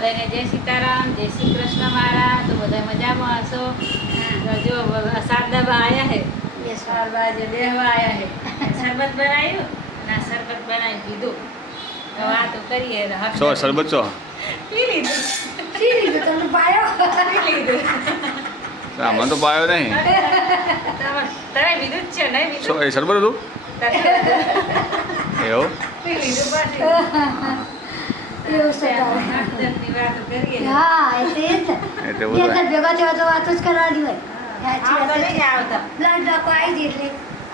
બધાને જય સીતારામ, જય શ્રી કૃષ્ણ મારા. તો બધા મજામાં હશો. જો શારદાબા આયા હે, શારદા જે બેહવા આયા હે. શરબત બનાવ્યું અને આ શરબત બનાવી દીધું. તો વાતો કરીએ. શરબત છો પી લીધું. તમને પાયો પી લીધું. મને તો પાયો નહીં. તમે લીધું જ છે નહીં લીધું? શું એ શરબત હતું એવું? પી લીધું પાછું. એવું છે ની વાતો કરીએ. હા એટલે એ જ એટલે ને. બધું ભેગા થયા તો વાતો જ કરવાની હોય. આમ તો નહીં આવતા. બ્લડ ડોકો આવી ગઈ એટલે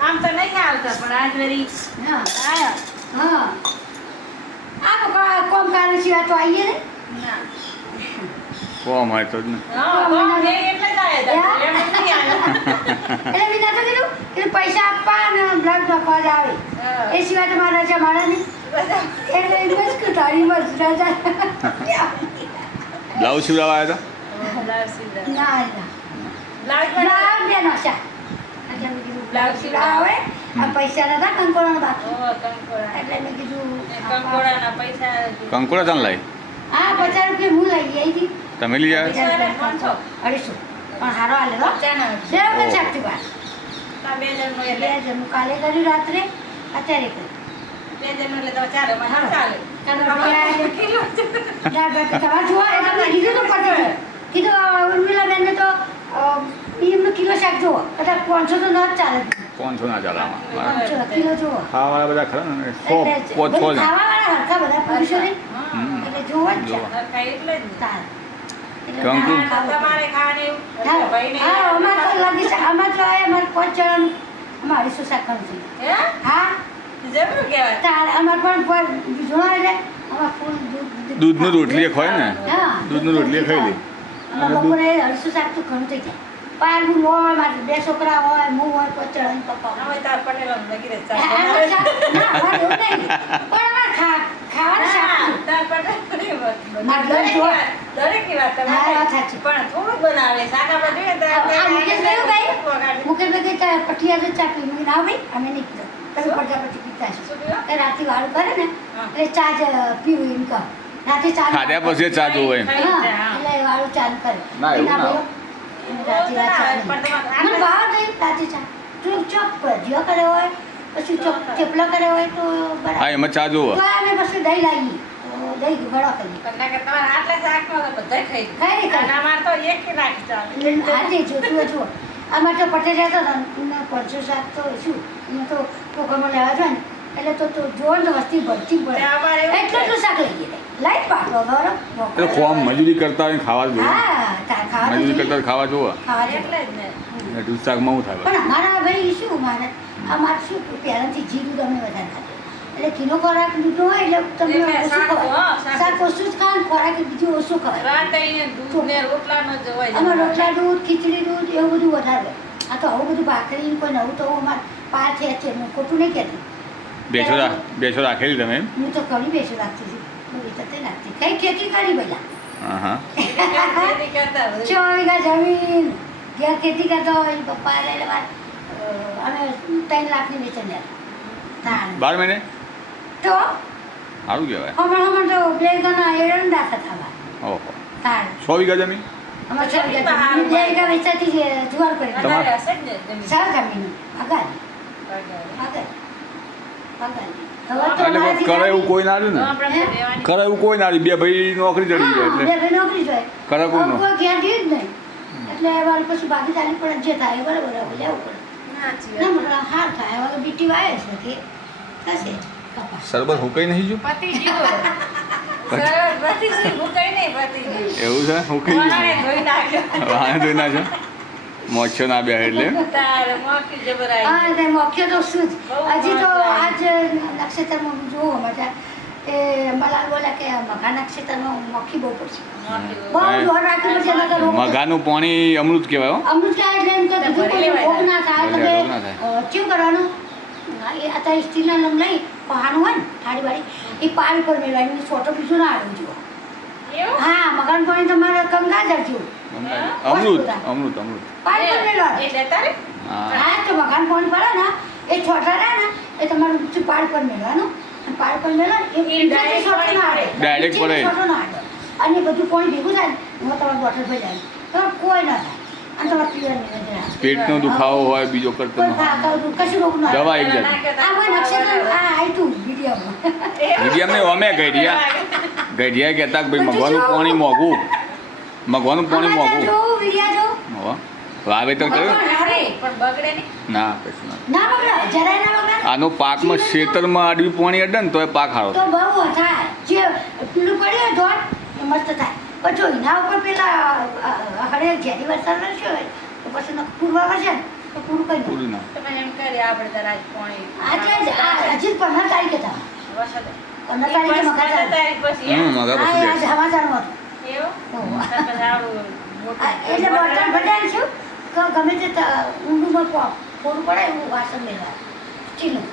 આમ તો નહીં આવતા પણ આજ વળી હા આયા. હા આ કોમ કારણ સિવાય તો આવીએ ને ના. કોમ હોય તો જ ને. હા, કોમ છે એટલે જ આયા હતા. એમ નહીં આવ્યા. એટલે મેં નતું કીધું કે પૈસા આપવા ને બ્લડ ડોકો જ આવે હા. એ સિવાય તો મારા છે મારા નહીં એટલે એમ જ કટાડી મસ્ત રાજા બ્લાઉઝ સીવડાવવા આવ્યા બ્લાઉઝ સીવડાવ. ના ના બ્લાઉઝ પણ બ્લાઉઝ બેનો છે એટલે મેં કીધું બ્લાઉઝ સિલાવે આ પૈસા નતા કંકોડાના બાકી ઓ, કંકોડા. એટલે મેં કીધું કંકોડાના પૈસા હતા કંકોડા ચાલ લાવી હા 50 રૂપિયા હું લઈ આવી હતી તમે લઈ આવ્યા? 500. 250 પણ હારો હાલે તો ચાના. સેવ કે ચાકતી બાર આ બે જણનું બે એટલે જણનું કાલે કર્યું રાત્રે અત્યારે કર્યું બે જણનું એટલે તો ચાલે. અમારે હારું ચાલે. કિલો છે. તમારે જોવા એટલે મેં કીધું તો પતી ગયું. કીધું ઉર્મિલાબેનને તો એમનું કિલો શાક જુઓ કદાચ 500 તો ન જ ચાલે 500 ના ચાલે આમાં 500 કિલો જુઓ ખાવાવાળા બધા ખરા ને એટલે પોચ બધું જણ ખાવાવાળા હરખા બધા પુરુષો ને હા. એટલે જોવા જ છે જોવા. ખાય એટલે જ ને. તાર. એટલે કંકુ. ના ખાવું. તમારે ખાવાની એવું. હા, ભાઈને હા, અમારે તો લાગી છે. અમારે તો આ અમારે 5 જણાનું અમારે 250 શાક કરવું છે. હે? હા, જબરું કહેવાય. તાર અમારે પણ જોણા એટલે અમારે ફૂલ દૂધનું રોટલી ખવાય ને હા, દૂધનું રોટલી ખાઈ લે અમારે બપોરે 250 શાક તો ઘણું થઈ જાય. પારનું હોય મારે 2 છોકરા હોય હું હોય 5 જણાનું પપ્પા હોય. હવે તાર પટેલાનું લગી રહે. હા, અમારે શાક- ના, અમારે એવું નહીં. પણ અમારે ખાવાનું શાક હા, છે. તાર પટેલાની વાત. મારે દરેક જો. વાત- દરેકની વાત તમે હા, વાત સાચી. પણ થોડું બનાવે. શાક આપણે જોઈએ તો આપણે આ મુકેશભાઈ એવું ભાઈ? વગાડે. મુકેશભાઈ કે પટિયા તો ચા પી. મેં કીધું, ના ભાઈ અમે નહીં પીતા. તમે પ્રજાપતિ પીતા છો. શું કહ્યું? કે રાતે વાળું કરે ને હા. એટલે ચા જ પીવું એમ કહો. રાતે ચા ખાધ્યા પછી ચા જોવો એમ હા, એટલે વાળું ચાલુ કરે. ના, એવું ના ભાઈ, એને રાતે વાત ચા નહીં. પણ તમારે મને ભાવ નહીં રાતે ચા. જો ચોક ભજીયો કર્યો હોય પછી ચોક થેપલા કર્યો હોય તો હા બરાબર. એમાં ચા જોવો તો અમે પછી દહીં લાવીએ તો દહીં ઘડો કરીએ. પણ ના કે તમારે આટલા શાકમાં તો બધાય ખાઈ લે. ખાઈ લે, ખાઈ લે. અને અમારે તો એક કે નાખી ચાલે. એટલે આજે જોતું જુઓ આમાં તો પટેલ રહેતો હતો ને 500 શાક તો શું એમાં તો પ્રોગ્રામમાં લેવા જાય ને એટલે તો જોવો ને તો વસ્તી ભરતી તે પડે અમારે એવું એટલું છે. તો શાક લઈએ લાઈટ પાટલો એટલે બરોબર ખોમ મજૂરી કરતા હોય ને ખાવા જોવો હા તાર ખાવા મજૂરી જોઈએ. કરતા ખાવા જોવો ખાવા જોઈએ. એટલે જ ને. એટલે દૂધ શાકમાં શું થાય પણ અમારા ભાઈ શું મારે અમારે શું પહેલાંથી જીરું તમે વધારે ખાધું એટલે કિલો ખોરાક લીધો હોય એટલે તમને એટલે ઓછું શાક, ખવાય હા, શાક. શાક ઓછું જ ખાવાનું ખોરાક બીજું ઓછું ખવાય રાતે અહીંયા દૂધ ને રોટલાનો જ હોય છે. આમાં રોટલા દૂધ ખીચડી દૂધ એવું બધું વધારે હોય આ તો આવું બધું ભાખરી કોઈ નવું તો અમારે પાર થયા છે હું ખોટું નહીં કહેતી બેસો રાખેલી તમે એમ હું તો ઘણી બેસો રાખતી હતી હું વેચાતે રાખતી કઈ ખેતી કરી પહેલા હા હા ખેતી કરતા બધું. 6 વીઘા જમીન ઘેર ખેતી કરતો હોય પપ્પા એટલે અમે 3 લાખની વેચન તાણ 12 મહિને તો સારું કહેવાય હમણાં તો 2 ગણા એરંડા થતા ઓહો તાણ 6 વીઘા જમીન અમારે 6 વીઘા જમીન. 2 વીઘા વેચાતી છે જુવાર કરી વધારે હશે જ ને જમીન. સાર જમીન આગળ આગળ. આગળ એટલે કોઈ કરે એવું કોઈ ના રહ્યું તો ને આપણે તો રહેવાની. કરે એવું કોઈ ના રહ્યું બે ભાઈ નોકરી ચડી જાય એટલે નોકરી જોઈએ કરે કોણ નો? કોઈ ઘેર ગયું જ નહીં એટલે વાર પછી બાકી ચાલી પડે જે થાય એ બરાબર હવે લેવું પડે સાચી ના વાત. મતલબ હાર થાય હવે બીટી વાય છે કે થશે કપાસ શરબત હુકાઈ નહીં જો પતી ગયું. સરળ પતી ગયું. હું કઈ નહીં પતી ગયું. એવું છે હુકાઈ વહાણે ગયું ધોઈ નાખ્યો. વાહન જોઈ ના છો મોછો ના બે એટલે તારે મોકી જબરાઈ. હા એટલે મોખ્યો તો શું જ બહુ હજી તો મહત્વ. આજ નક્ષત્રમાં જોવો મજા એ અંબાલાલ બોલ્યા કે મઘા નક્ષત્રમાં મોખી બહુ પડશે મોકી બહુ જોર રાખવી પડશે નકર રોગ થશે. મગાનું પાણી અમૃત કહેવાય હો અમૃત ખાય એટલે એમ કે તો બીજું કોઈ ભરી રોગ ના થાય ભરી તમે રોગ ના થાય. શું કરવાનું એ અત્યારે સ્ટીલના લમ લઈ પહાણું હોય ને થાળી વાળી એ પાણી પર મેળવાની છોટો બીજું ના આવ્યું જુઓ એવું? હા મકાન પાણી તમારે ગંગાજળ જેવું અમૃત અમૃત અમૃત પાણી પર મેળવાનું એટલે તારે હા હા તો મકાન પાણી પડે ને એ છોટા રહે ને એ તમારું બીજું પાણી પર મેળવાનું અને પાણી પર મેળવાનું એ એ બીજાથી direct છોટો ના આવે Direct પડે. છોટો ના આવે અને બધું પાણી ભેગું થાય ને એમાં તમારે બોટલ ભરી જાય તો કોઈ ના થાય અને તમારે પીવાની પેટનો દુખાવો હોય બીજો કરતો કશું રોગ ના દવા એક જાત આ કોઈ નક્ષત્ર આ આવ્યું વિડીયોમાં મીડિયમને અમે ગઢિયા કહેતા કે ભાઈ મગવાનું પાણી મોંઘું મગવાનું પાણી મોંઘું જો વિડીયો જો હો વાવેતર કર્યું પણ બગડે નહીં. ના કશું ના ના બગડે જરાય ના બગડે આનો પાકમાં ખેતરમાં આડવી પાણી અડે ને તો એ પાક સારો તો બહુ થાય જે પીળું પડે ધોળ એ મસ્ત થાય પણ જો એના ઉપર પેલા હળે ઝેરી વરસાદ રહેશે તો પછી પૂરવા વરસે ને તો પૂરું કરી દે પૂરું ના તો પછી એમ કરીએ આપણે તારા આજ પાણી આજે હજી 15 તારીખે હતા વરસાદ 15 તારીખે મગા 15 તારીખ પછી એમ? મગા આ પછી આજ સમાચારમાં એવું? હતું તો પછી આવડું મોટું એટલે બોટલ ભરાય છું કે ગમે તે ઊંડુંમાં પૂરું પડે એવું વાસણ લેવા સ્ટીલનું